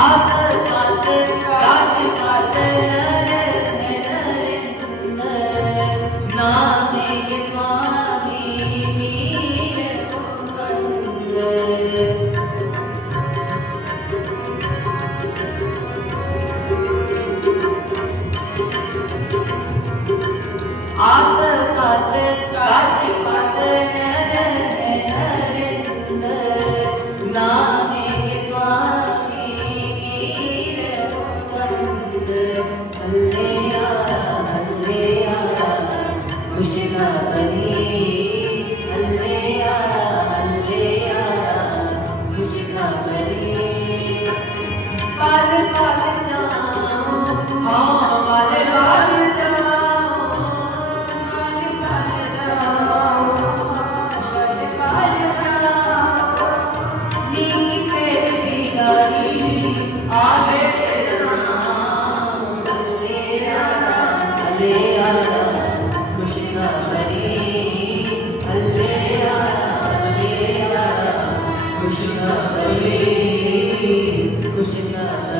ஆசை பார்த்து காசை பார்த்து 今天的